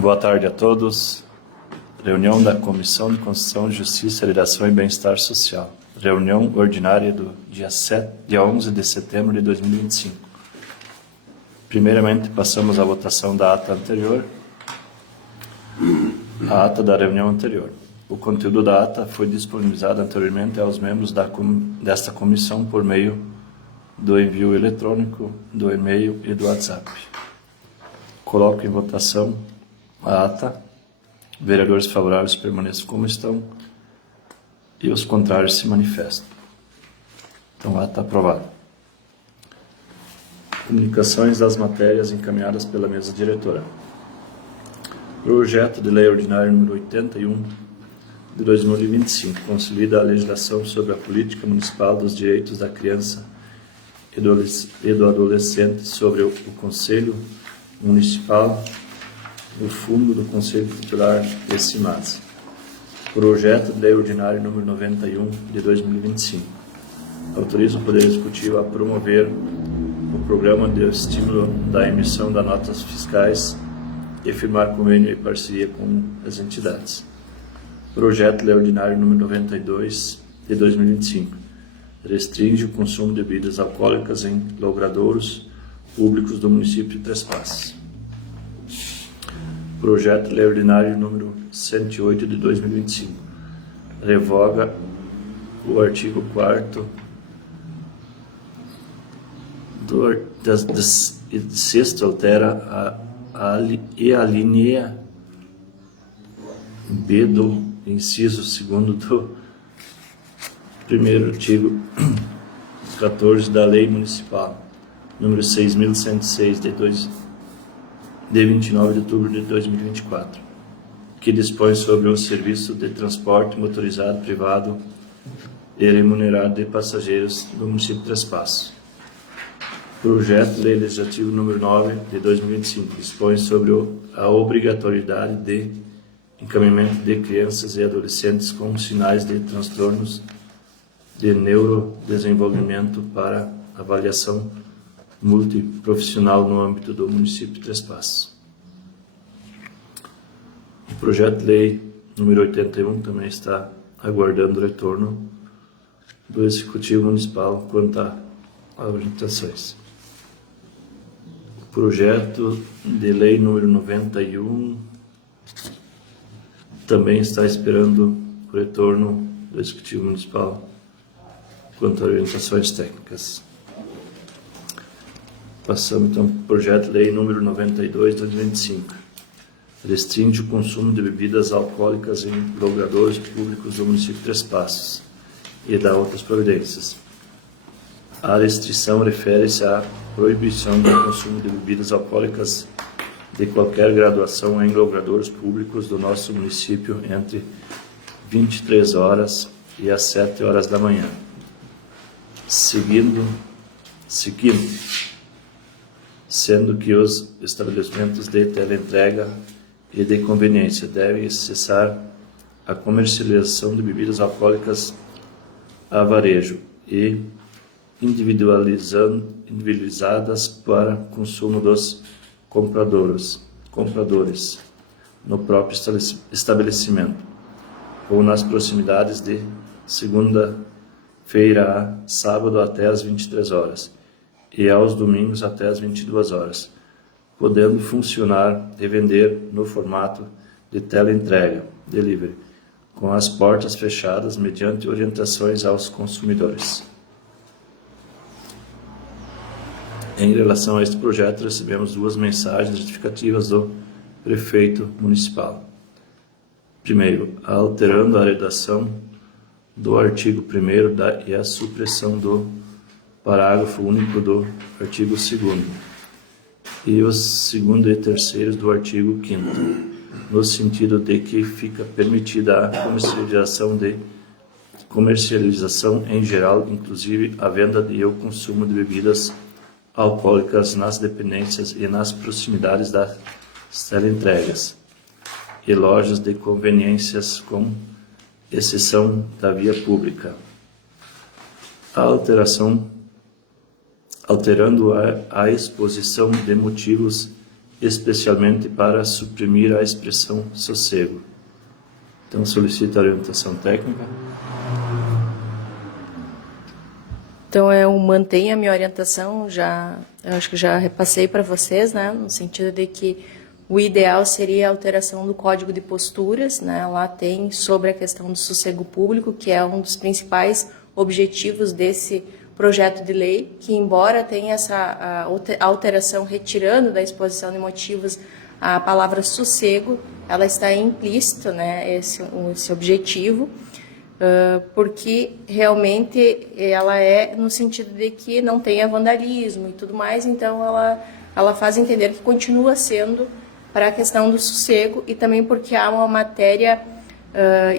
Boa tarde a todos. Reunião da Comissão de Constituição, Justiça, Redação e Bem-Estar Social. Reunião ordinária do dia 11 de setembro de 2025. Primeiramente, passamos à votação da ata anterior, a ata da reunião anterior. O conteúdo da ata foi disponibilizado anteriormente aos membros desta comissão por meio do envio eletrônico, do e-mail e do WhatsApp. Coloco em votação a ata. Vereadores favoráveis permaneçam como estão e os contrários se manifestam. Então, a ata aprovada. Comunicações das matérias encaminhadas pela mesa diretora. Projeto de Lei Ordinária número 81 de 2025 consolida a legislação sobre a política municipal dos direitos da criança e do adolescente sobre o Conselho Municipal, o Fundo do Conselho Tutelar e CIMAS. Projeto de Lei Ordinária número 91 de 2025. Autoriza o Poder Executivo a promover o programa de estímulo da emissão de notas fiscais e firmar convênio e parceria com as entidades. Projeto de Lei Ordinária número 92 de 2025. Restringe o consumo de bebidas alcoólicas em logradouros públicos do município de Três Passos. Projeto de Lei Ordinário número 108 de 2025. Revoga o artigo 4º e 6º, altera a linha B do inciso 2º do primeiro artigo 14 da Lei Municipal número 6.106 de 29 de outubro de 2024, que dispõe sobre o serviço de transporte motorizado privado e remunerado de passageiros do município de Três Passos. Projeto de Lei Legislativo número 9 de 2025 dispõe sobre a obrigatoriedade de encaminhamento de crianças e adolescentes com sinais de transtornos de neurodesenvolvimento para avaliação multiprofissional no âmbito do município de Três Passos. O projeto de lei número 81 também está aguardando o retorno do Executivo Municipal quanto a orientações. O projeto de lei número 91 também está esperando o retorno do Executivo Municipal quanto a orientações técnicas. Passamos então para o projeto de lei número 92 de 2025. Restringe o consumo de bebidas alcoólicas em logradouros públicos do município de Três Passos e dá outras providências. A restrição refere-se à proibição do consumo de bebidas alcoólicas de qualquer graduação em logradouros públicos do nosso município entre 23 horas e às 7 horas da manhã. Seguindo, sendo que os estabelecimentos de teleentrega e de conveniência devem cessar a comercialização de bebidas alcoólicas a varejo e individualizadas para consumo dos compradores no próprio estabelecimento ou nas proximidades de segunda-feira a sábado até às 23 horas e aos domingos até às 22 horas, podendo funcionar e vender no formato de teleentrega, delivery, com as portas fechadas mediante orientações aos consumidores. Em relação a este projeto, recebemos duas mensagens justificativas do prefeito municipal. Primeiro, alterando a redação do artigo 1º e a supressão do parágrafo único do artigo 2º e os 2º e 3º do artigo 5º, no sentido de que fica permitida a comercialização em geral, inclusive a venda e o consumo de bebidas alcoólicas nas dependências e nas proximidades das teleentregas e lojas de conveniências, com exceção da via pública. A alterando a exposição de motivos especialmente para suprimir a expressão sossego. Então, solicito a orientação técnica. Então, eu mantenho a minha orientação, eu acho que já repassei para vocês, né, no sentido de que o ideal seria a alteração do Código de Posturas, né, lá tem sobre a questão do sossego público, que é um dos principais objetivos desse projeto de lei, que embora tenha essa alteração retirando da exposição de motivos a palavra sossego, ela está implícita, né, esse objetivo, porque realmente ela é no sentido de que não tenha vandalismo e tudo mais, então ela faz entender que continua sendo para a questão do sossego e também porque há uma matéria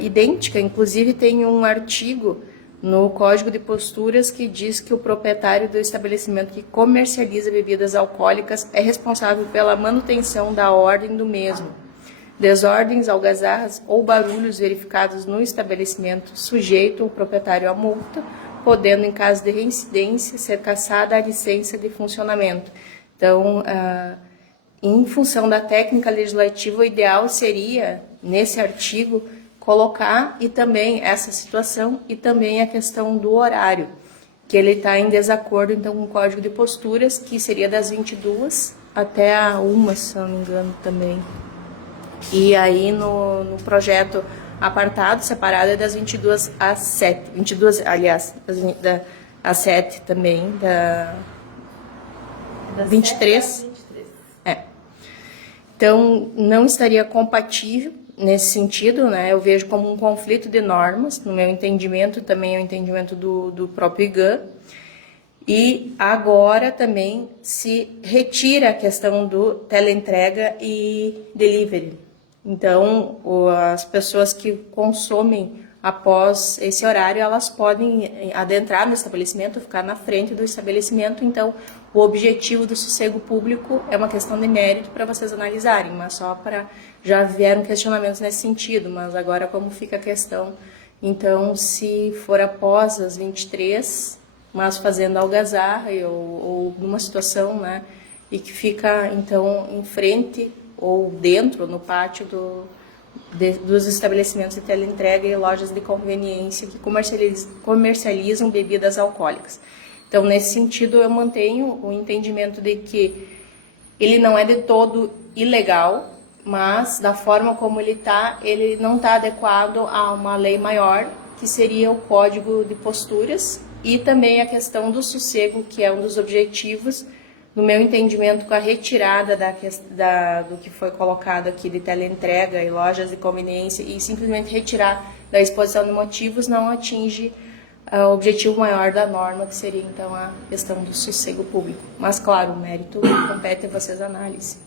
idêntica, inclusive tem um artigo no Código de Posturas que diz que o proprietário do estabelecimento que comercializa bebidas alcoólicas é responsável pela manutenção da ordem do mesmo. Desordens, algazarras ou barulhos verificados no estabelecimento sujeitam o proprietário à multa, podendo, em caso de reincidência, ser cassada a licença de funcionamento. Então, em função da técnica legislativa, o ideal seria, nesse artigo, colocar e também essa situação e também a questão do horário, que ele está em desacordo então com o Código de Posturas, que seria das 22 até a 1, se não me engano, também. E aí no projeto apartado, separado, é das 22 às 7. 22, aliás, às 7 também, das 23. 7 às 23. Então, não estaria compatível nesse sentido, né? Eu vejo como um conflito de normas, no meu entendimento, também é o entendimento do próprio IGAN. E agora também se retira a questão do teleentrega e delivery. Então, as pessoas que consomem após esse horário, elas podem adentrar no estabelecimento, ficar na frente do estabelecimento. Então, o objetivo do sossego público é uma questão de mérito para vocês analisarem, mas só para... Já vieram questionamentos nesse sentido, mas agora como fica a questão? Então, se for após as 23, mas fazendo algazarra ou numa situação, né, e que fica, então, em frente ou dentro, no pátio dos estabelecimentos de teleentrega e lojas de conveniência que comercializam bebidas alcoólicas. Então, nesse sentido, eu mantenho o entendimento de que ele não é de todo ilegal, mas da forma como ele não está adequado a uma lei maior, que seria o Código de Posturas, e também a questão do sossego, que é um dos objetivos, no meu entendimento, com a retirada do que foi colocado aqui de teleentrega e lojas de conveniência e simplesmente retirar da exposição de motivos, não atinge o objetivo maior da norma, que seria então a questão do sossego público. Mas, claro, o mérito compete a vocês análise.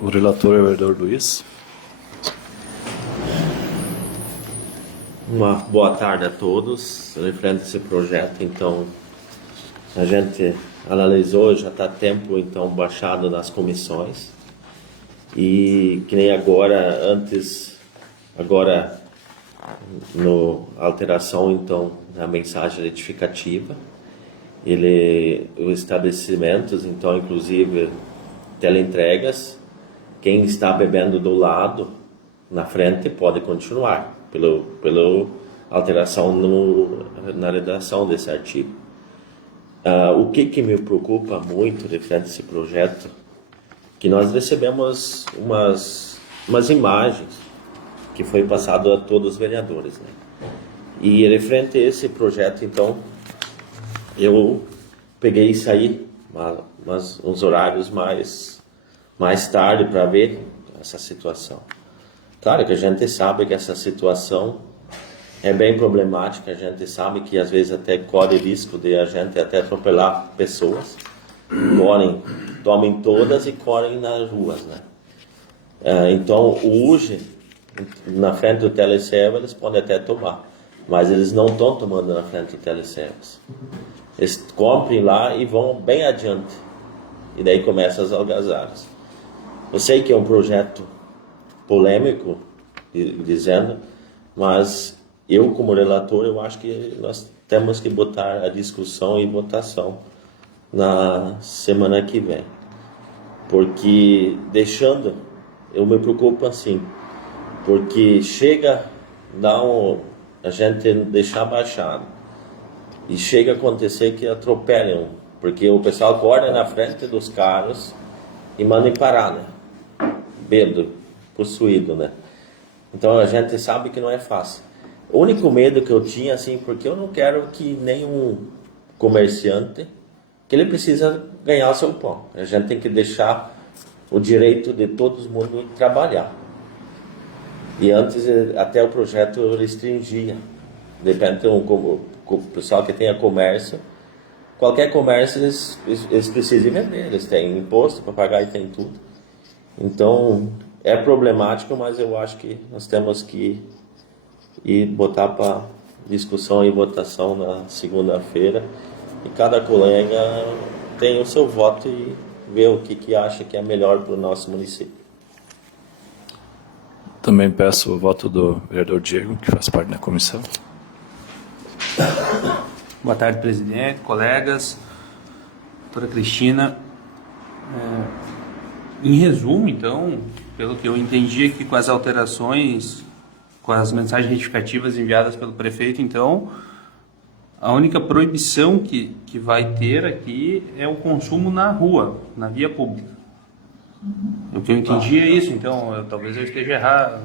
O relator é o vereador Luiz. Uma boa tarde a todos. Referente a esse projeto, então, a gente analisou, já está tempo então baixado nas comissões e que nem agora no alteração então na mensagem retificativa, os estabelecimentos então inclusive teleentregas, quem está bebendo do lado na frente pode continuar pela alteração na redação desse artigo. O que me preocupa muito referente a esse projeto, que nós recebemos umas imagens que foi passado a todos os vereadores, né? E referente a esse projeto, então, eu peguei e saí uns horários mais tarde para ver essa situação. Claro que a gente sabe que essa situação é bem problemática, a gente sabe que às vezes até corre risco de a gente até atropelar pessoas, tomem todas e correm nas ruas, né? Então, hoje, na frente do teleserve, eles podem até tomar, mas eles não estão tomando na frente do teleservice. Eles comprem lá e vão bem adiante, e daí começam as algazarras. Eu sei que é um projeto polêmico, dizendo, mas eu, como relator, eu acho que nós temos que botar a discussão e votação na semana que vem. Porque deixando, eu me preocupo assim, porque chega, a gente deixar baixado, e chega a acontecer que atropelam, porque o pessoal corre na frente dos carros e mandam parar, né? Bêbado, possuído, né? Então a gente sabe que não é fácil. O único medo que eu tinha, assim, porque eu não quero que nenhum comerciante, que ele precisa ganhar o seu pão. A gente tem que deixar o direito de todo mundo trabalhar. E antes até o projeto restringia. Depende o pessoal que tenha comércio. Qualquer comércio eles precisam vender. Eles têm imposto para pagar e tem tudo. Então é problemático, mas eu acho que nós temos que ir botar para discussão e votação na segunda-feira. E cada colega tem o seu voto e vê o que acha que é melhor para o nosso município. Também peço o voto do vereador Diego, que faz parte da comissão. Boa tarde, presidente, colegas, doutora Cristina. Em resumo, então, pelo que eu entendi aqui com as alterações, com as mensagens retificativas enviadas pelo prefeito, então, a única proibição que vai ter aqui é o consumo na rua, na via pública. O que eu entendi é isso, então, talvez eu esteja errado.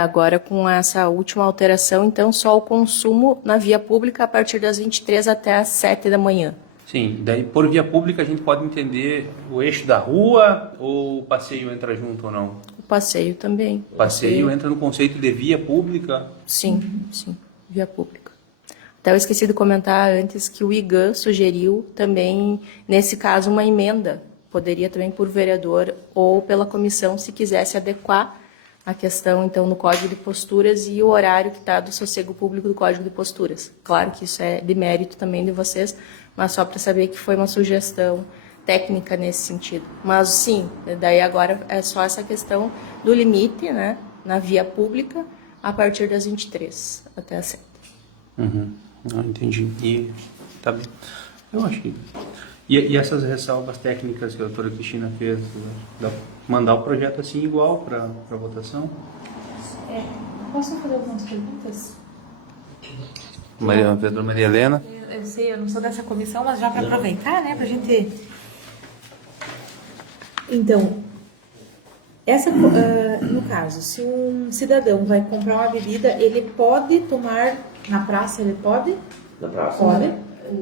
Agora com essa última alteração, então, só o consumo na via pública a partir das 23 até as 7 da manhã. Sim, daí por via pública a gente pode entender o eixo da rua ou o passeio entra junto ou não? O passeio também. O passeio entra no conceito de via pública? Sim, via pública. Até eu esqueci de comentar antes que o IGAN sugeriu também, nesse caso, uma emenda. Poderia também por vereador ou pela comissão, se quisesse adequar a questão, então, no Código de Posturas e o horário que está do sossego público do Código de Posturas. Claro que isso é de mérito também de vocês, mas só para saber que foi uma sugestão técnica nesse sentido. Mas, sim, daí agora é só essa questão do limite, né, na via pública, a partir das 23 até as 7. Entendi. E tá bem. Eu acho que... E essas ressalvas técnicas que a doutora Cristina fez, dá pra mandar o projeto assim igual para votação? Posso fazer algumas perguntas? Vereadora Maria Helena? Eu sei, eu não sou dessa comissão, mas já para aproveitar, né, pra gente... Então, no caso, se um cidadão vai comprar uma bebida, ele pode tomar na praça, ele pode? Na praça? Pode.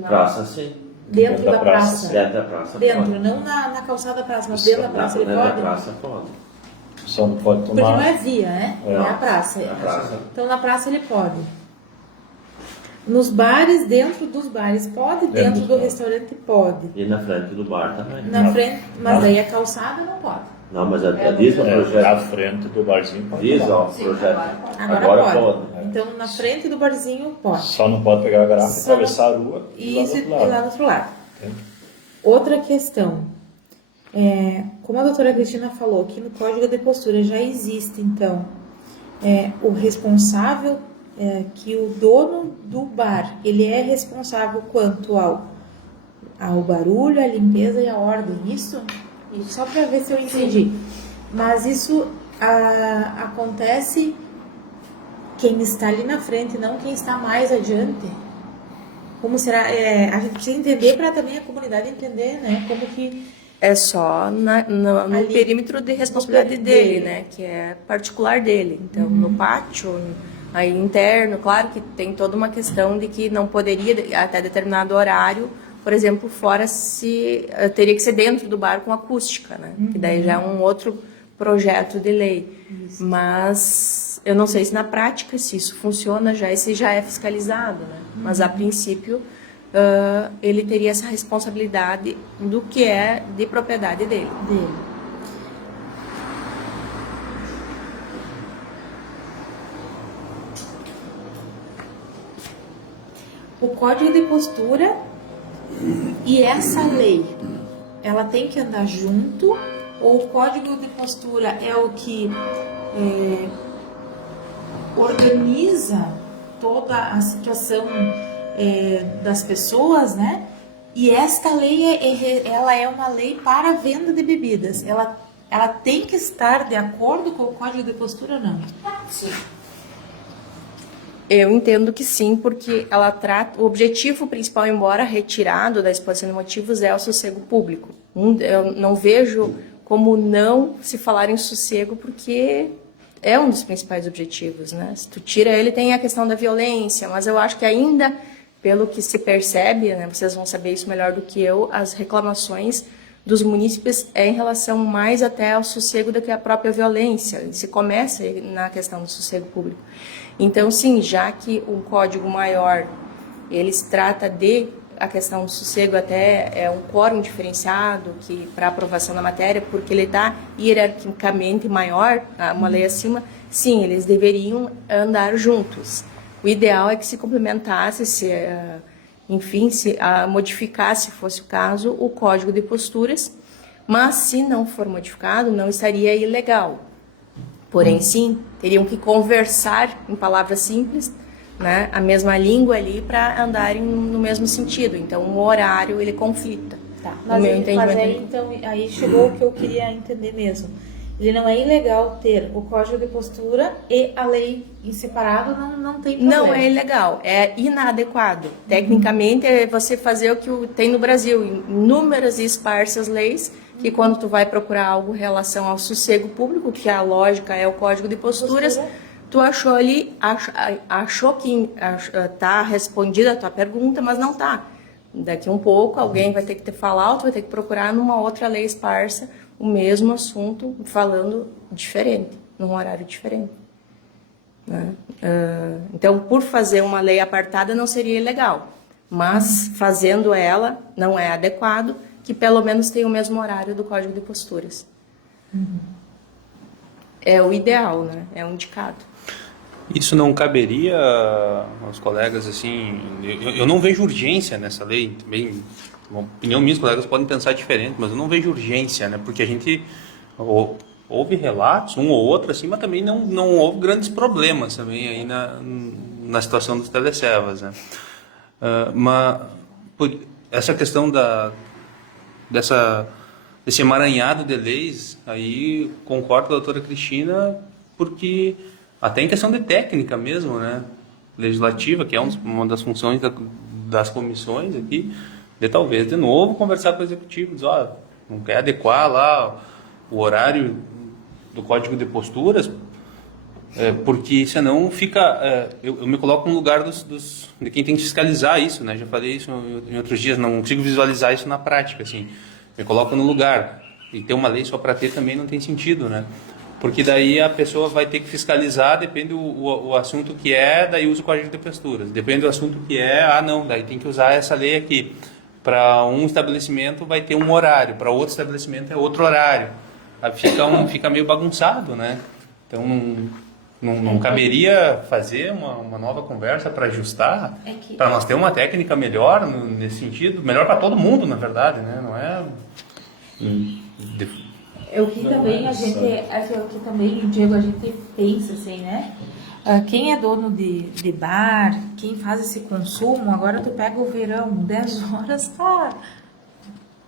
Praça, sim. Dentro da praça? Dentro da praça Dentro, pode. não na calçada da praça, mas dentro da praça ele Dentro pode? da praça pode. Só não pode Porque não tomar. é via, né? É a praça. A praça. Então, na praça ele pode. Nos bares, dentro dos bares pode, dentro do restaurante pode. E na frente do bar também. Na frente, mas daí a calçada não pode. Não, mas diz o Na projeto. frente do barzinho pode Diz, tomar. ó, o projeto. Agora pode. pode. Então, na frente do barzinho pode. Só não pode pegar a garrafa e Só não- atravessar a rua e Isso, ir e lá do outro lá lado. do outro lado. Entende? Outra questão. Como a doutora Cristina falou, que no Código de Postura já existe, então, o responsável, que o dono do bar, ele é responsável quanto ao barulho, à limpeza e à ordem, isso? Só para ver se eu entendi. Mas isso acontece quem está ali na frente, não quem está mais adiante. Como será? A gente precisa entender para também a comunidade entender, né? Como que... É só no Ali, perímetro de responsabilidade dele, né? Que é particular dele. Então, no pátio, aí interno, claro que tem toda uma questão de que não poderia, até determinado horário, por exemplo, fora se teria que ser dentro do bar com acústica, né? Que daí já é um outro projeto de lei. Mas eu não sei se na prática se isso funciona já e se já é fiscalizado, né? Mas a princípio ele teria essa responsabilidade do que é de propriedade dele. O Código de Postura e essa lei, ela tem que andar junto, ou o Código de Postura é o que organiza toda a situação das pessoas, né? E esta lei, ela é uma lei para a venda de bebidas. Ela tem que estar de acordo com o Código de Postura ou não? Sim. Eu entendo que sim, porque ela trata... O objetivo principal, embora retirado da exposição de motivos, é o sossego público. Eu não vejo como não se falar em sossego, porque é um dos principais objetivos, né? Se tu tira ele, tem a questão da violência, mas eu acho que ainda, pelo que se percebe, né, vocês vão saber isso melhor do que eu, as reclamações dos munícipes é em relação mais até ao sossego do que a própria violência. Se começa na questão do sossego público. Então, sim, já que um código maior, eles trata de a questão do sossego, até é um quórum diferenciado que para aprovação da matéria, porque ele está hierarquicamente maior, uma lei acima, sim, eles deveriam andar juntos. O ideal é que se complementasse, enfim, se modificasse, se fosse o caso, o Código de Posturas, mas se não for modificado, não estaria ilegal. Porém, sim, teriam que conversar em palavras simples, né, a mesma língua ali para andarem no mesmo sentido. Então, o horário, ele conflita. Tá, mas aí, então, aí chegou o que eu queria entender mesmo. Ele não é ilegal ter o Código de Postura e a lei em separado, não tem problema. Não é ilegal, é inadequado. Tecnicamente, é você fazer o que tem no Brasil, inúmeras e esparsas leis, que quando tu vai procurar algo em relação ao sossego público, que a lógica é o Código de Posturas, tu achou ali, achou que tá respondida a tua pergunta, mas não tá. Daqui um pouco, alguém vai ter que falar, ou tu vai ter que procurar numa outra lei esparsa o mesmo assunto, falando diferente, num horário diferente. Né? Então, por fazer uma lei apartada não seria ilegal, mas fazendo ela não é adequado, que pelo menos tenha o mesmo horário do Código de Posturas. É o ideal, né? É o indicado. Isso não caberia aos colegas, assim... Eu não vejo urgência nessa lei, também... Uma opinião minha, os colegas podem pensar diferente, mas eu não vejo urgência, né? Porque a gente houve relatos, um ou outro, assim, mas também não houve grandes problemas também aí na situação dos teleservas, né? Mas essa questão desse emaranhado de leis, aí concordo com a doutora Cristina, porque até em questão de técnica mesmo, né? Legislativa, que é uma das funções das comissões aqui, de talvez de novo conversar com o executivo, dizer, não quer adequar lá o horário do Código de Posturas, porque senão fica... eu me coloco no lugar de quem tem que fiscalizar isso, né? Já falei isso em outros dias, não consigo visualizar isso na prática, assim. Me coloco no lugar. E ter uma lei só para ter também não tem sentido, né? Porque daí a pessoa vai ter que fiscalizar, depende o assunto que é, daí usa o Código de Posturas. Depende do assunto que é, não, daí tem que usar essa lei aqui. Para um estabelecimento vai ter um horário, para outro estabelecimento é outro horário. Aí fica meio bagunçado, né? Então não caberia fazer uma nova conversa para ajustar, para nós ter uma técnica melhor nesse sentido, melhor para todo mundo, na verdade, né? Não é... O que também a gente, o que também, Diego, a gente pensa assim, né? Quem é dono de bar, quem faz esse consumo, agora tu pega o verão, 10 horas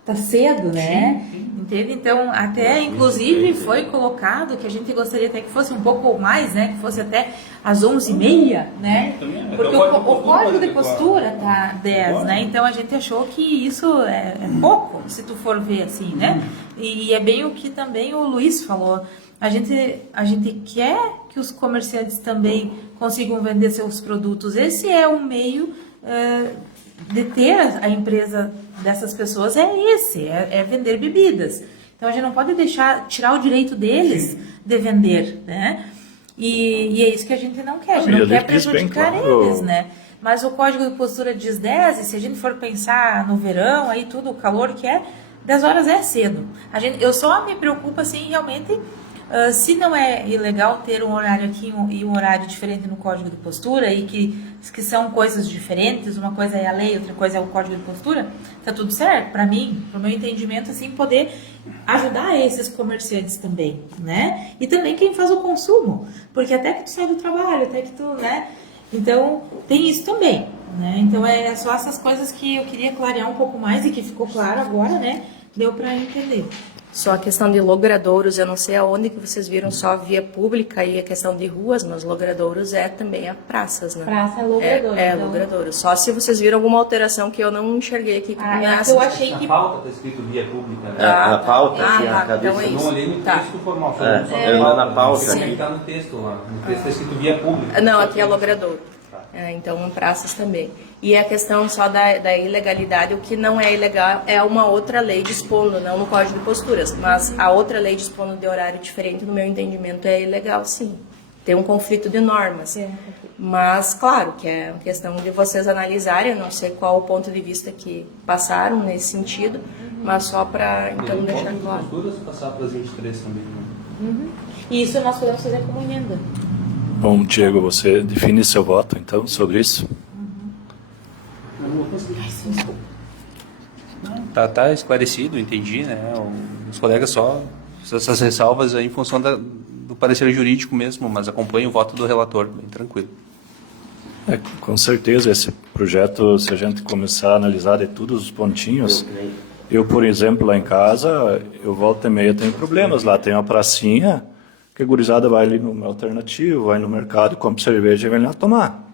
tá cedo, né? Sim. Entende? Então, até inclusive foi colocado que a gente gostaria até que fosse um pouco mais, né? Que fosse até às 11h30, né? Porque o Código de Postura tá 10, né? Então a gente achou que isso é pouco, se tu for ver assim, né? E é bem o que também o Luiz falou. A gente quer que os comerciantes também consigam vender seus produtos. Esse é o meio de ter a empresa dessas pessoas, é vender bebidas. Então a gente não pode tirar o direito deles de vender, né? E é isso que a gente não quer. A gente não quer prejudicar eles, né? Mas o Código de Postura diz 10, e se a gente for pensar no verão, aí tudo, o calor que é, 10 horas é cedo. Eu só me preocupo, assim, realmente... se não é ilegal ter um horário aqui e um horário diferente no Código de Postura e que são coisas diferentes, uma coisa é a lei, outra coisa é o Código de Postura, tá tudo certo para mim, pro meu entendimento, assim, poder ajudar esses comerciantes também, né? E também quem faz o consumo, porque até que tu sai do trabalho, até que tu, né? Então, tem isso também. né? Então é só essas coisas que eu queria clarear um pouco mais e que ficou claro agora, né? Deu para entender. Só a questão de logradouros, eu não sei aonde que vocês viram só via pública e a questão de ruas, mas logradouros é também a praças, né? Praça é logradouro. É, então. logradouros. Só se vocês viram alguma alteração que eu não enxerguei aqui. É que eu achei Na que... pauta está escrito via pública, né? Na pauta, aqui, tá, a cabeça. então é Eu isso. não olhei no Tá. texto formal, só eu na na pauta. Como é que está no texto lá? No texto está escrito via pública. Não, aqui é logradouro. Então, praças também. E a questão só da ilegalidade, o que não é ilegal é uma outra lei dispondo, não no Código de Posturas, mas a outra lei dispondo de horário diferente, no meu entendimento, é ilegal, sim. Tem um conflito de normas. Mas, claro, que é uma questão de vocês analisarem, eu não sei qual o ponto de vista que passaram nesse sentido, mas só para, então, deixar claro. Posturas passar para as 23 também, né? E isso nós podemos fazer como emenda. Bom, Diego, você define seu voto, então, sobre isso? Tá esclarecido, entendi, né? Os colegas só essas ressalvas aí em função do parecer jurídico mesmo, mas acompanho o voto do relator, bem tranquilo. Com certeza, esse projeto, se a gente começar a analisar de todos os pontinhos, eu, por exemplo, lá em casa, eu volta e meia tenho problemas. Lá tem uma pracinha, que a gurizada vai ali no alternativo, vai no mercado, compra cerveja e vem lá tomar.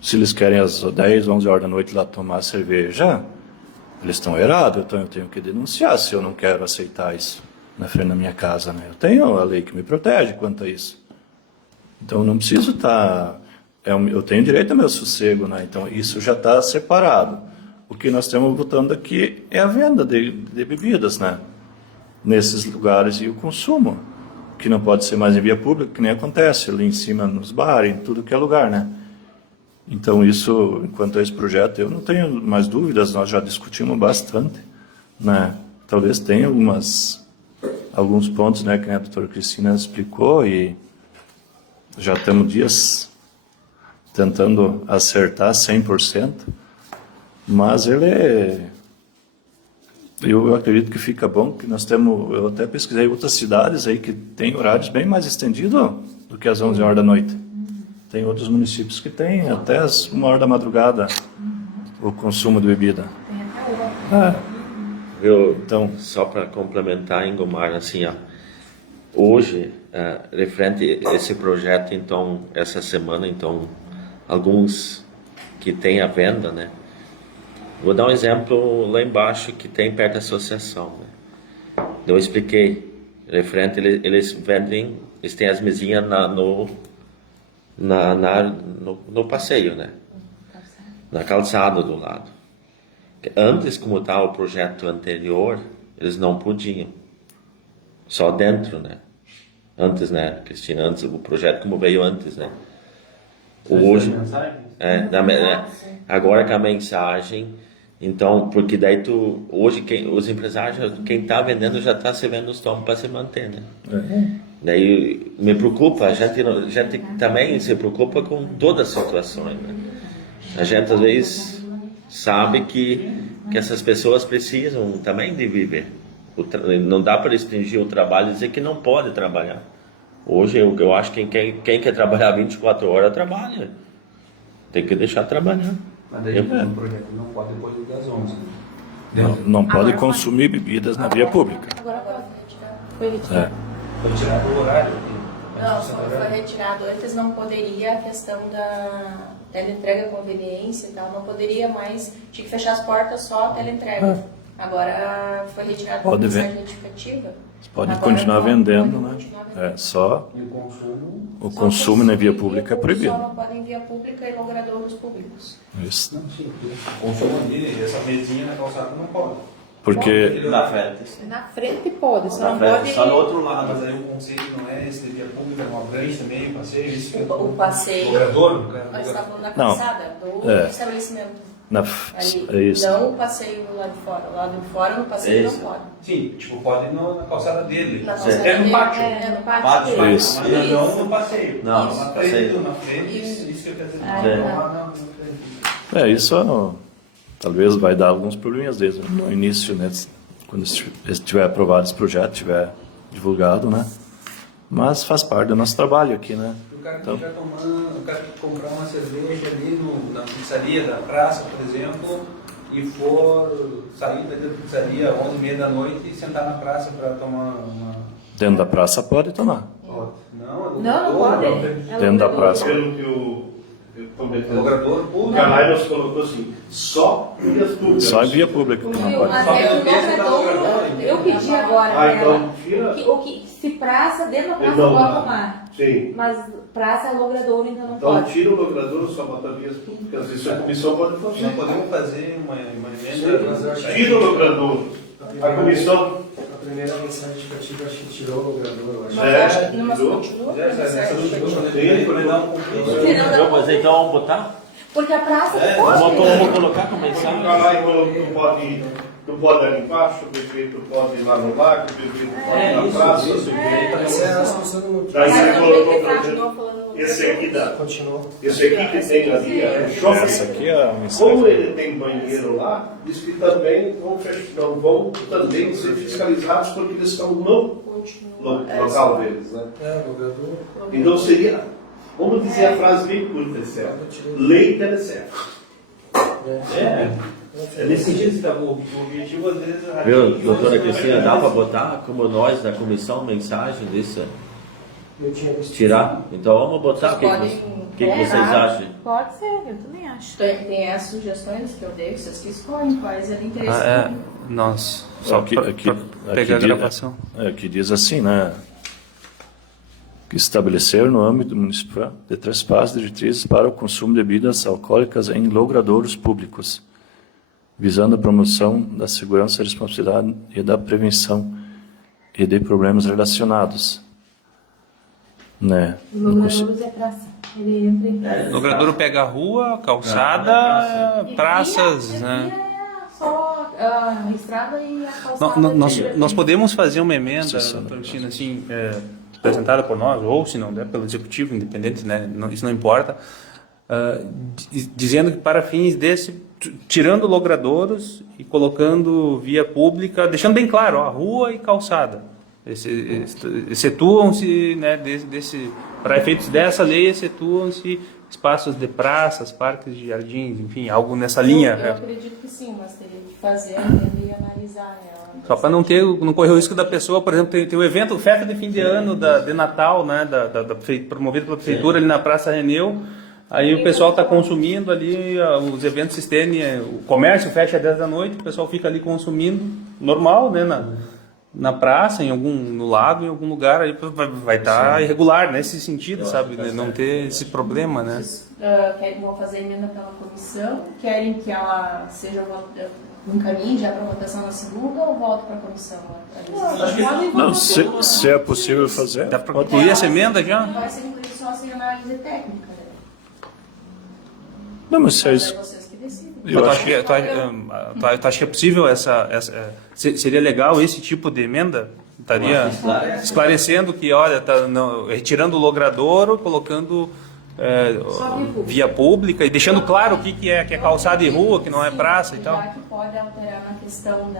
Se eles querem às 10, 11 horas da noite lá tomar cerveja, eles estão errados, então eu tenho que denunciar se eu não quero aceitar isso na frente da minha casa, né? Eu tenho a lei que me protege quanto a isso. Então eu não preciso estar... eu tenho direito ao meu sossego, né? Então isso já está separado. O que nós estamos votando aqui é a venda de bebidas, né? Nesses lugares e o consumo, que não pode ser mais em via pública, que nem acontece ali em cima nos bares, em tudo que é lugar, né? Então isso, enquanto a esse projeto, eu não tenho mais dúvidas, nós já discutimos bastante, né? Talvez tenha alguns pontos, né, que a doutora Cristina explicou e já estamos dias tentando acertar 100%, mas eu acredito que fica bom, que nós temos, eu até pesquisei outras cidades aí que têm horários bem mais estendidos do que às 11 horas da noite. Tem outros municípios que têm até às 1 hora da madrugada o consumo de bebida. Então, só para complementar, Ingomar, assim, ó, hoje, referente a esse projeto, então, essa semana, então, alguns que têm a venda, né? Vou dar um exemplo lá embaixo que tem perto da associação, né? Eu expliquei, referente, eles vendem, eles têm as mesinhas no passeio, né? Na calçada do lado. Antes, como estava o projeto anterior, eles não podiam. Só dentro, né? Antes, né, Cristina? Antes, o projeto como veio antes, né? Hoje, agora com a mensagem, então, porque daí hoje os empresários, quem está vendendo já está se vendo os tomos para se manter, né? Daí me preocupa, a gente também se preocupa com todas as situações, né? A gente às vezes sabe que essas pessoas precisam também de viver. Não dá para restringir o trabalho e dizer que não pode trabalhar. Hoje eu acho que quem quer trabalhar 24 horas trabalha. Tem que deixar trabalhar. Mas daí o projeto não pode depois das 11. Não pode consumir bebidas na via pública. Agora foi retirado. Foi tirado o horário. Não, foi retirado. Antes não poderia a questão da teleentrega, conveniência e tal, não poderia mais, tinha que fechar as portas só a teleentrega. Agora foi retirado a mensagem notificativa. Você pode continuar vendendo, né? Só E o consumo na via pública é proibido. Só não podem via pública e logradouros públicos. Isso. consumo ali, essa mesinha na calçada não pode. Porque Na frente. Na frente pode, só não frente, pode... só no outro lado. Mas aí o conceito não é esse de via pública, é uma grande também, passeio, isso. O passeio. Logrador, Mas você está falando da Não. calçada, do é estabelecimento. isso. Não o passeio lá de fora. Lá de fora, no passeio Isso. não pode. Sim, tipo, pode ir na calçada dele. Na calçada É no dele, pátio. É no pátio. Pátio. dele. Isso. Mas não no passeio. Não, na frente, passeio. na frente, isso que eu quero dizer. É. Isso talvez vai dar alguns probleminhas desde no início, né? Quando estiver aprovado esse projeto, estiver divulgado, né? Mas faz parte do nosso trabalho aqui, né? No cara que estiver tomando, o cara que comprar uma cerveja ali na pizzaria da praça, por exemplo, e for sair da pizzaria às 11h30 da noite e sentar na praça para tomar uma... Dentro da praça pode tomar. Não pode. Dentro da praça. Pelo que o Logrador público. o canal nos colocou assim, só vias públicas. Só em via pública que não pode. Mas é que o logrador, eu pedi agora Então, tira... se praça, dentro da praça Não, pode tomar. Sim. Mas praça é logrador, então não Então, pode. tira o logrador, só bota vias públicas. Isso a comissão pode fazer. Nós podemos fazer uma emenda. Tira o logrador. A comissão... A primeira mensagem educativa acho que tirou o logrador, eu acho. Mas continua com a mensagem educativa. Mas então vamos botar? Porque a praça pode. Vamos colocar como mensagem? Fica lá, então, tu pode ali embaixo, o prefeito pode ir lá no lago, o prefeito pode ir na praça. Essa é a solução do motivo. Daí você colocou pra Continua gente. falando. Esse aqui dá. Continuou. Esse aqui que tem ali é o shopping. Essa aqui é a mensagem. Como ele tem banheiro lá, diz que também não vão também ser fiscalizados porque eles estão no local deles, né? Logrador. Então seria, vamos dizer a frase bem curta, certo? Lei Telecef. É nesse sentido, o objetivo às vezes é... Viu, doutora Cristina, dá para botar como nós da comissão mensagem desse? Eu tinha visto. Tirar? Então vamos botar. O que, Podem que vocês acham? Pode ser, eu também acho. Tem as sugestões que eu dei, vocês que escolhem quais é de interesse público. Nós. Só que Pegar a gravação. Aqui diz assim, né? Que estabelecer no âmbito municipal de trespasse diretrizes para o consumo de bebidas alcoólicas em logradouros públicos, visando a promoção da segurança, responsabilidade e da prevenção e de problemas relacionados. Né? Logradouros é praça. Ele entra em praça. Logrador pega a rua, calçada, praças, né? É só a estrada e a calçada. Nós podemos fazer uma emenda, doutora Cristina, assim, apresentada por nós, ou se não der, pelo executivo independente, né? Isso não importa, dizendo que para fins desse, tirando logradouros e colocando via pública, deixando bem claro, ó, rua e calçada. Excetuam-se, né, para efeitos dessa lei, excetuam-se espaços de praças, parques de jardins, enfim, algo nessa linha. Eu acredito que sim, mas teria que fazer e analisar ela. Só para não correr o risco da pessoa, por exemplo, tem o evento, festa de fim de ano de Natal, né, promovido pela prefeitura ali na Praça Reneu. Aí o pessoal está consumindo ali, os eventos se estendem, o comércio fecha às 10 da noite, o pessoal fica ali consumindo, normal, né, na praça, no lago, em algum lugar, aí vai estar irregular nesse sentido, sabe, né, não ter esse problema, né. Vocês vão fazer emenda pela comissão, querem que ela seja encaminhe já para votação na segunda ou volta para a comissão? Não, se é possível fazer, Dá para incluir essa emenda já? Vai ser incluído só sem análise técnica, né? não, mas se é Mas isso, é vocês que decidem. Tu acha que é possível seria legal esse tipo de emenda? Estaria esclarecendo que, olha, retirando o logradouro, colocando via pública e deixando claro o que é calçada e rua, que não é praça e tal. Já que pode alterar na questão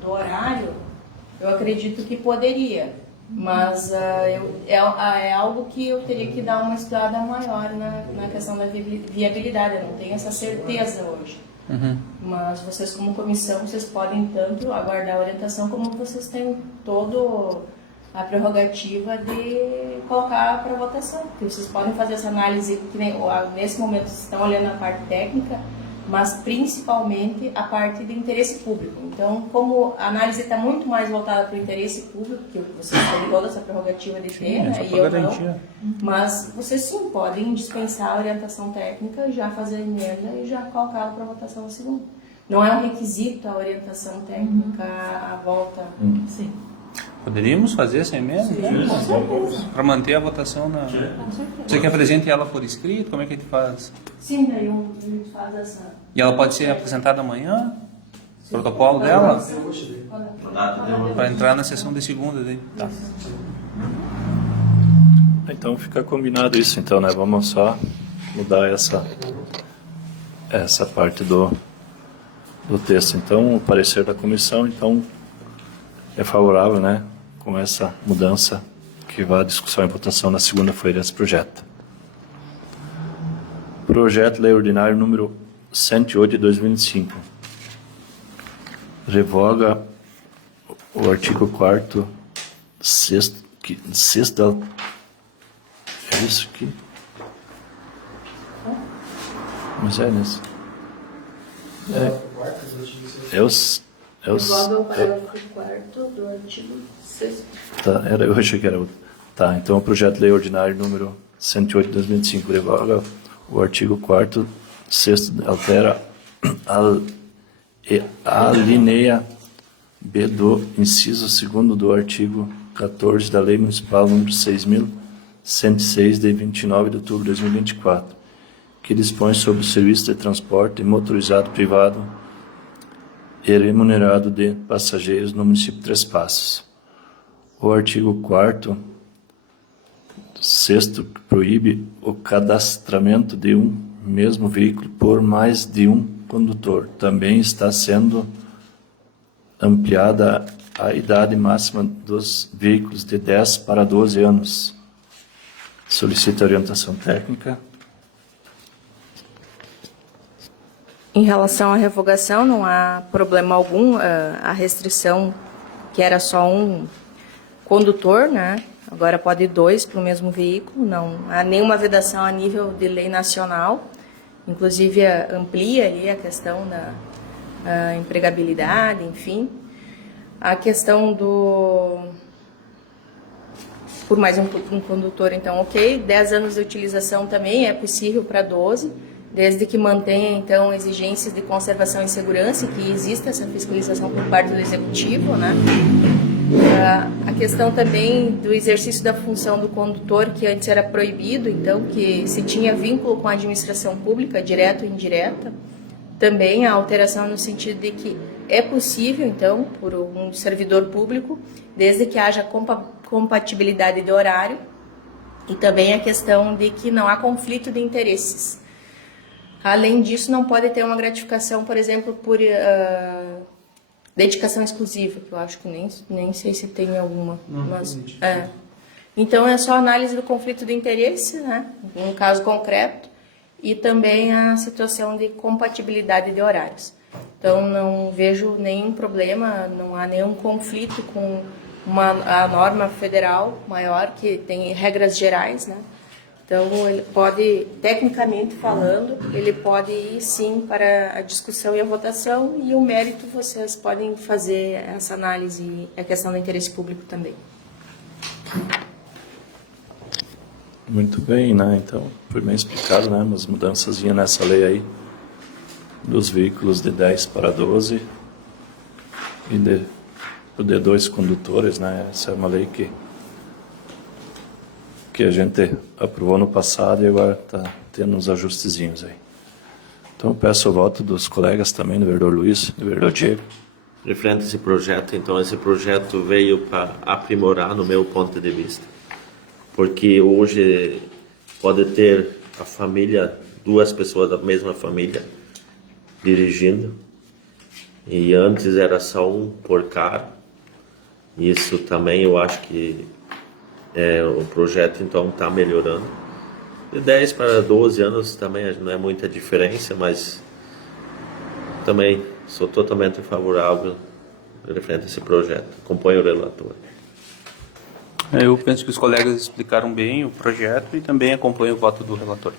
do horário, eu acredito que poderia. Mas é algo que eu teria que dar uma estudada maior na questão da viabilidade. Eu não tenho essa certeza hoje. Mas vocês, como comissão, vocês podem tanto aguardar a orientação, como vocês têm toda a prerrogativa de colocar para votação. Porque vocês podem fazer essa análise, que nesse momento vocês estão olhando a parte técnica, mas principalmente a parte de interesse público. Então, como a análise está muito mais voltada para o interesse público, que vocês têm toda essa prerrogativa de ter, né, e eu não, mas vocês sim podem dispensar a orientação técnica, já fazer a emenda e já colocá-la para votação na segunda. Não é um requisito a orientação técnica, a volta. Sim. Poderíamos fazer essa emenda? Para manter a votação na... Você que apresente ela por escrito? Como é que a gente faz? Sim, daí a gente faz essa... E ela pode ser apresentada amanhã? O protocolo dela? Para entrar na sessão de segunda. Daí. Tá. então fica combinado isso, então, né? Vamos só mudar essa parte do texto. Então, o parecer da comissão, então, é favorável, né? Com essa mudança que vai à discussão e votação na segunda-feira esse projeto. Projeto de Lei Ordinário número 108 de 2005. Revoga o artigo 4º, sexto, é isso aqui? Mas é nisso. Revoga o parágrafo 4º do artigo 6º. Tá, eu achei que era outro. Tá, então o projeto de lei ordinário número 108 de 2005 revoga o artigo 4º, 6º, altera a linha B do inciso 2º do artigo 14 da Lei Municipal número 6.106 de 29 de outubro de 2024, que dispõe sobre o serviço de transporte motorizado privado e remunerado de passageiros no município de Três Passos. O artigo 4º, 6º, proíbe o cadastramento de um mesmo veículo por mais de um condutor. Também está sendo ampliada a idade máxima dos veículos de 10 para 12 anos. Solicita orientação técnica. Em relação à revogação, não há problema algum. A restrição, que era só um condutor, né? Agora pode ir 2 para o mesmo veículo. Não há nenhuma vedação a nível de lei nacional. Inclusive, amplia ali a questão da empregabilidade, enfim. A questão do... Por mais um condutor, então, ok. 10 anos de utilização também é possível para 12, desde que mantenha, então, exigências de conservação e segurança e que exista essa fiscalização por parte do Executivo, né? A questão também do exercício da função do condutor, que antes era proibido, então, que se tinha vínculo com a administração pública, direta ou indireta. Também a alteração no sentido de que é possível, então, por um servidor público, desde que haja compatibilidade de horário, e também a questão de que não há conflito de interesses. Além disso, não pode ter uma gratificação, por exemplo, por dedicação exclusiva, que eu acho que nem sei se tem alguma. Não, mas, não Então, é só análise do conflito de interesse, né, um caso concreto, e também a situação de compatibilidade de horários. Então, não vejo nenhum problema, não há nenhum conflito com a norma federal maior, que tem regras gerais, né? Então, ele pode, tecnicamente falando, ele pode ir sim para a discussão e a votação, e o mérito vocês podem fazer essa análise e a questão do interesse público também. Muito bem, né? Então, foi bem explicado, né? Umas mudanças nessa lei aí, dos veículos de 10 para 12 e de 2 condutores, né? Essa é uma lei que a gente aprovou no passado e agora está tendo uns ajustezinhos aí. Então, peço o voto dos colegas também, do vereador Luiz, do vereador Diego. Referente a esse projeto, então, esse projeto veio para aprimorar, no meu ponto de vista, porque hoje pode ter a família, 2 pessoas da mesma família dirigindo, e antes era só um por carro. Isso também eu acho que o projeto então está melhorando. De 10 para 12 anos também não é muita diferença, mas também sou totalmente favorável referente a esse projeto. Acompanho o relator. Eu penso que os colegas explicaram bem o projeto e também acompanho o voto do relator.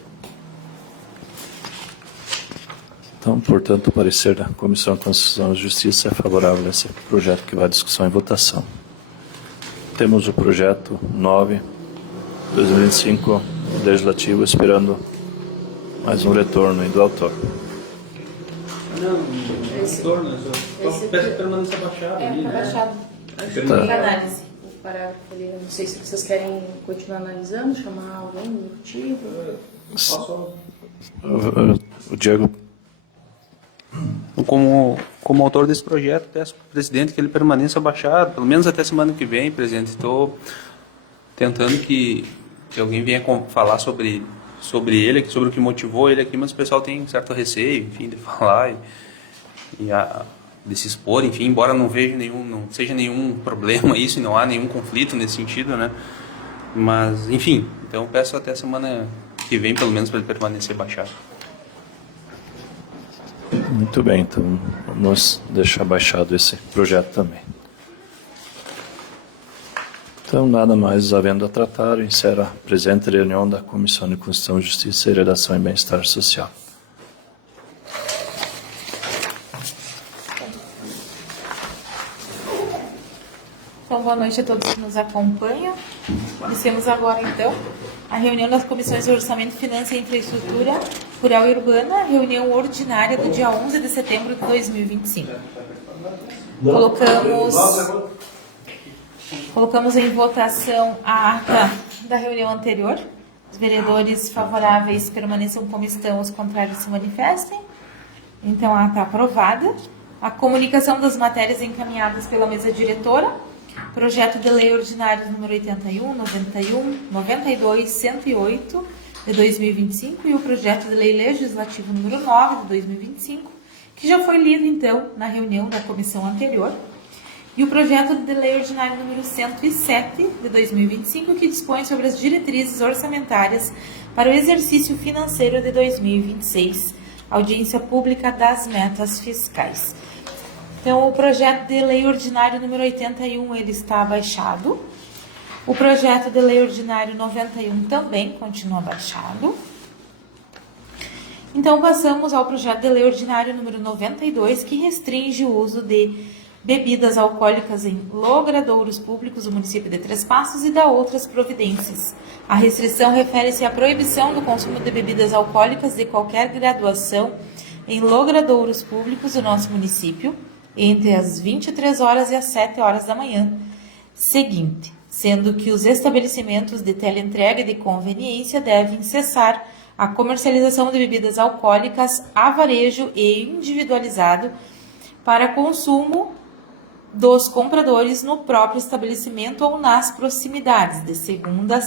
Então, portanto, o parecer da Comissão de Constituição e Justiça é favorável a esse projeto que vai à discussão e votação. Temos o projeto 9, 2025, legislativo, esperando mais um retorno aí do autor. Não, retorno, só peço que permaneça baixado ali, Está né? baixado. Tá. Análise. O parágrafo ali, não sei se vocês querem continuar analisando, chamar alguém do motivo. Posso... O Diego, Como autor desse projeto, peço para o presidente que ele permaneça baixado, pelo menos até semana que vem, presidente. Estou tentando que alguém venha falar sobre ele, sobre o que motivou ele aqui, mas o pessoal tem certo receio, enfim, de falar de se expor, enfim, embora não seja nenhum problema isso, e não há nenhum conflito nesse sentido, né? Mas, enfim, então peço até semana que vem, pelo menos, para ele permanecer baixado. Muito bem, então vamos deixar baixado esse projeto também. Então, nada mais havendo a tratar, encerra a presente reunião da Comissão de Constituição, Justiça e Redação e Bem-Estar Social. Então, boa noite a todos que nos acompanham. Iniciamos agora, então, a reunião das Comissões de Orçamento, Finanças e Infraestrutura Rural e Urbana, reunião ordinária do dia 11 de setembro de 2025. Colocamos em votação a ata da reunião anterior. Os vereadores favoráveis permaneçam como estão, os contrários se manifestem. Então, a ata aprovada. A comunicação das matérias encaminhadas pela mesa diretora. Projeto de lei ordinário número 81, 91, 92, 108 de 2025 e o projeto de lei legislativo número 9 de 2025, que já foi lido, então, na reunião da comissão anterior. E o projeto de lei ordinário número 107 de 2025, que dispõe sobre as diretrizes orçamentárias para o exercício financeiro de 2026, audiência pública das metas fiscais. Então, o projeto de lei ordinário número 81, ele está baixado. O projeto de lei ordinário 91 também continua baixado. Então, passamos ao projeto de lei ordinário número 92, que restringe o uso de bebidas alcoólicas em logradouros públicos do município de Três Passos e dá outras providências. A restrição refere-se à proibição do consumo de bebidas alcoólicas de qualquer graduação em logradouros públicos do nosso município, entre as 23 horas e as 7 horas da manhã seguinte, sendo que os estabelecimentos de teleentrega e de conveniência devem cessar a comercialização de bebidas alcoólicas a varejo e individualizado para consumo dos compradores no próprio estabelecimento ou nas proximidades, de segunda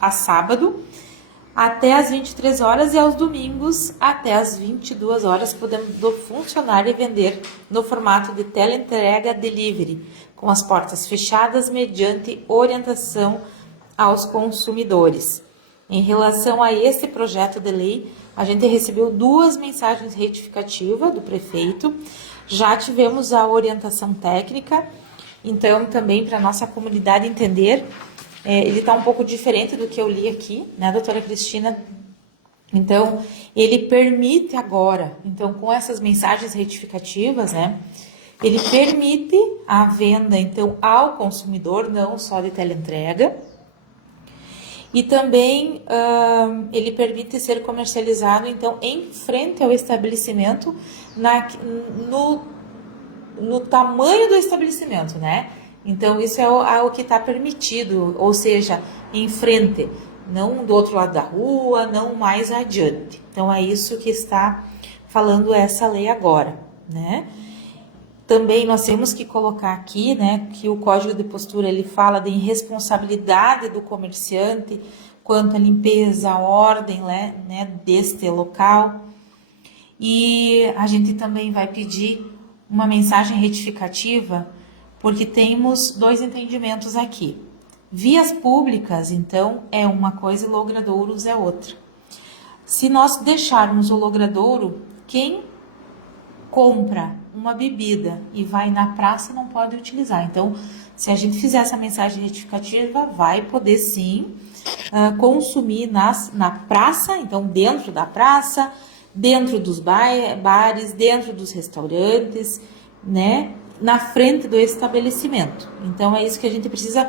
a sábado, até às 23 horas e aos domingos até às 22 horas, podendo funcionar e vender no formato de teleentrega delivery, com as portas fechadas mediante orientação aos consumidores. Em relação a esse projeto de lei, a gente recebeu 2 mensagens retificativas do prefeito, já tivemos a orientação técnica, então também para a nossa comunidade entender, ele está um pouco diferente do que eu li aqui, né, doutora Cristina? Então, ele permite agora, então com essas mensagens retificativas, né, ele permite a venda, então, ao consumidor, não só de teleentrega, e também ele permite ser comercializado, então, em frente ao estabelecimento, no tamanho do estabelecimento, né? Então, isso é o que está permitido, ou seja, em frente, não do outro lado da rua, não mais adiante. Então, é isso que está falando essa lei agora, né? Também nós temos que colocar aqui, né, que o Código de Postura, ele fala de irresponsabilidade do comerciante quanto à limpeza, à ordem, né, deste local. E a gente também vai pedir uma mensagem retificativa, porque temos 2 entendimentos aqui. Vias públicas, então, é uma coisa e logradouros é outra. Se nós deixarmos o logradouro, quem compra uma bebida e vai na praça não pode utilizar. Então, se a gente fizer essa mensagem retificativa, vai poder sim consumir na praça, então dentro da praça, dentro dos bares, dentro dos restaurantes, né, na frente do estabelecimento. Então, é isso que a gente precisa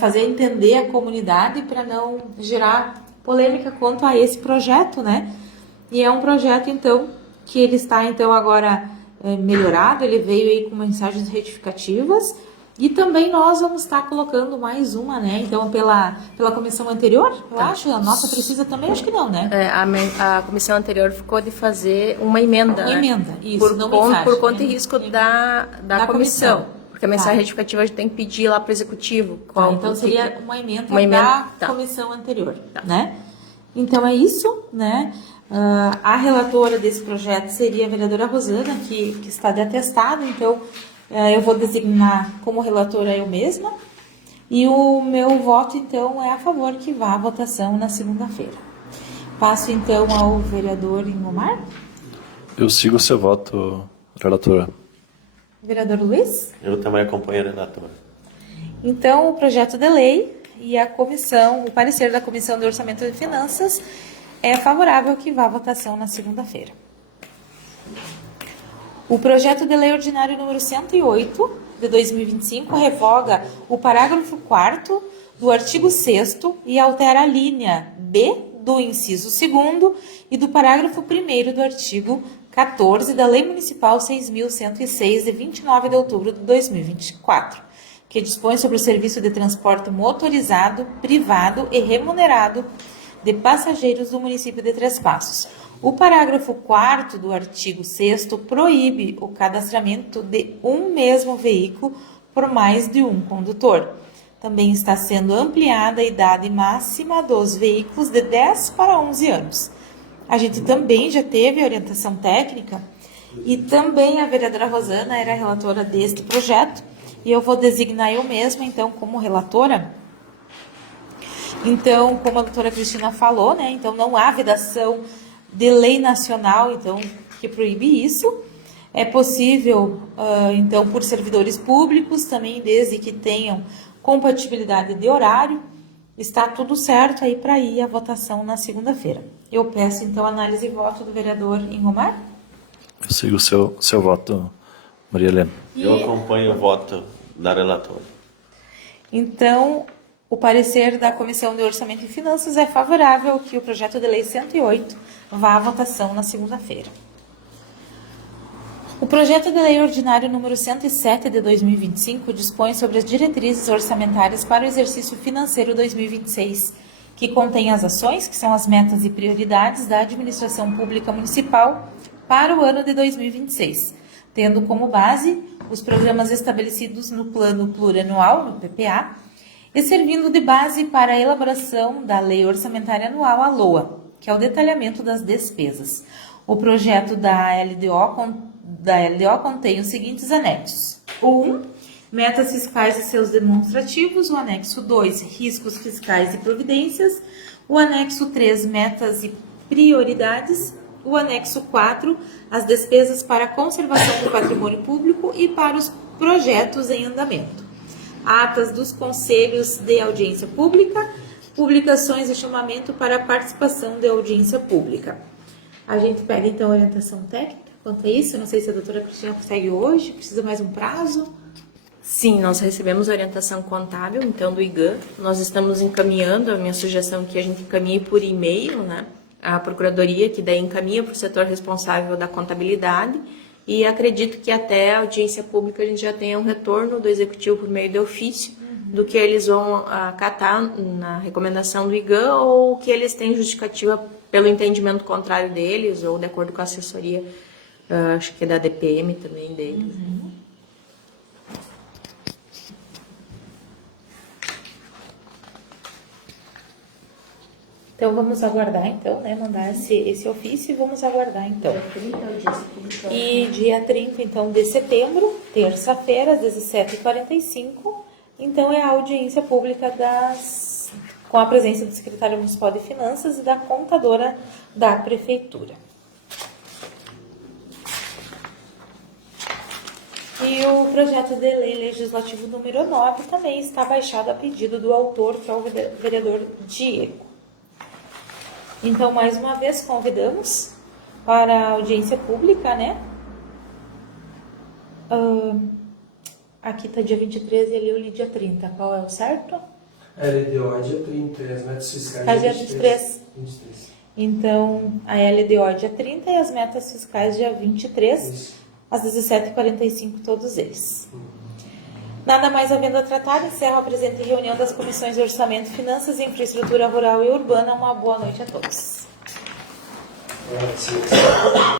fazer entender a comunidade para não gerar polêmica quanto a esse projeto, né? E é um projeto, então, que ele está, então, agora melhorado, ele veio aí com mensagens retificativas, e também nós vamos estar colocando mais uma, né? Então, pela comissão anterior, eu acho, a nossa precisa também, acho que não, né? A comissão anterior ficou de fazer uma emenda, Uma né? emenda, isso, Por conta e risco da comissão. Porque a mensagem retificativa a gente tem que pedir lá para o executivo. Então, seria uma emenda da comissão anterior, né? Então, é isso, né? A relatora desse projeto seria a vereadora Rosana, que está de atestado, então eu vou designar como relatora eu mesma. E o meu voto, então, é a favor que vá à votação na segunda-feira. Passo, então, ao vereador Ingomar. Eu sigo o seu voto, relatora. Vereador Luiz? Eu também acompanho a relatora. Então, o projeto de lei e a comissão, o parecer da Comissão de Orçamento e Finanças é favorável que vá à votação na segunda-feira. O projeto de lei ordinário número 108 de 2025 revoga o parágrafo 4º do artigo 6º e altera a linha B do inciso 2º e do parágrafo 1º do artigo 14 da Lei Municipal 6.106, de 29 de outubro de 2024, que dispõe sobre o serviço de transporte motorizado, privado e remunerado de passageiros do município de Três Passos. O parágrafo 4º do artigo 6º proíbe o cadastramento de um mesmo veículo por mais de um condutor. Também está sendo ampliada a idade máxima dos veículos de 10 para 11 anos. A gente também já teve orientação técnica e também a vereadora Rosana era a relatora deste projeto e eu vou designar eu mesma, então, como relatora. Então, como a doutora Cristina falou, né, então não há vedação de lei nacional, então, que proíbe isso. É possível, então, por servidores públicos, também desde que tenham compatibilidade de horário, está tudo certo aí para ir à votação na segunda-feira. Eu peço, então, análise e voto do vereador Ingomar. Eu sigo o seu voto, Maria Helena. Eu acompanho o voto da relatora. Então, o parecer da Comissão de Orçamento e Finanças é favorável que o projeto de lei 108 vá à votação na segunda-feira. O projeto de lei ordinário número 107 de 2025 dispõe sobre as diretrizes orçamentárias para o exercício financeiro 2026, que contém as ações, que são as metas e prioridades da administração pública municipal para o ano de 2026, tendo como base os programas estabelecidos no Plano Plurianual, no PPA, e servindo de base para a elaboração da Lei Orçamentária Anual, a LOA, que é o detalhamento das despesas. O projeto da LDO contém os seguintes anexos. O 1, metas fiscais e seus demonstrativos. O anexo 2, riscos fiscais e providências. O anexo 3, metas e prioridades. O anexo 4, as despesas para a conservação do patrimônio público e para os projetos em andamento. Atas dos conselhos de audiência pública, publicações e chamamento para a participação de audiência pública. A gente pede, então, orientação técnica quanto a isso. Eu não sei se a doutora Cristina consegue hoje, precisa mais um prazo? Sim, nós recebemos orientação contábil, então, do IGAN. Nós estamos encaminhando, a minha sugestão é que a gente encaminhe por e-mail, né? A Procuradoria, que daí encaminha para o setor responsável da contabilidade, e acredito que até a audiência pública a gente já tenha um retorno do Executivo por meio de ofício, do que eles vão acatar na recomendação do IGAN ou que eles têm justificativa pelo entendimento contrário deles ou de acordo com a assessoria, acho que é da DPM também deles. Então, vamos aguardar, então, né, mandar esse ofício e vamos aguardar, então. E dia 30, então, de setembro, terça-feira, às 17h45, então, é a audiência pública com a presença do secretário municipal de Finanças e da contadora da prefeitura. E o projeto de lei legislativo número 9 também está baixado a pedido do autor, que é o vereador Diego. Então, mais uma vez, convidamos para a audiência pública, né? Aqui está dia 23 e ali eu li dia 30. Qual é o certo? A LDO é dia 30 e as metas fiscais Tá dia 23. Então, a LDO é dia 30 e as metas fiscais dia 23, isso, às 17h45, todos eles. Nada mais havendo a tratar, encerro a presente reunião das Comissões de Orçamento, Finanças, Infraestrutura Rural e Urbana. Uma boa noite a todos.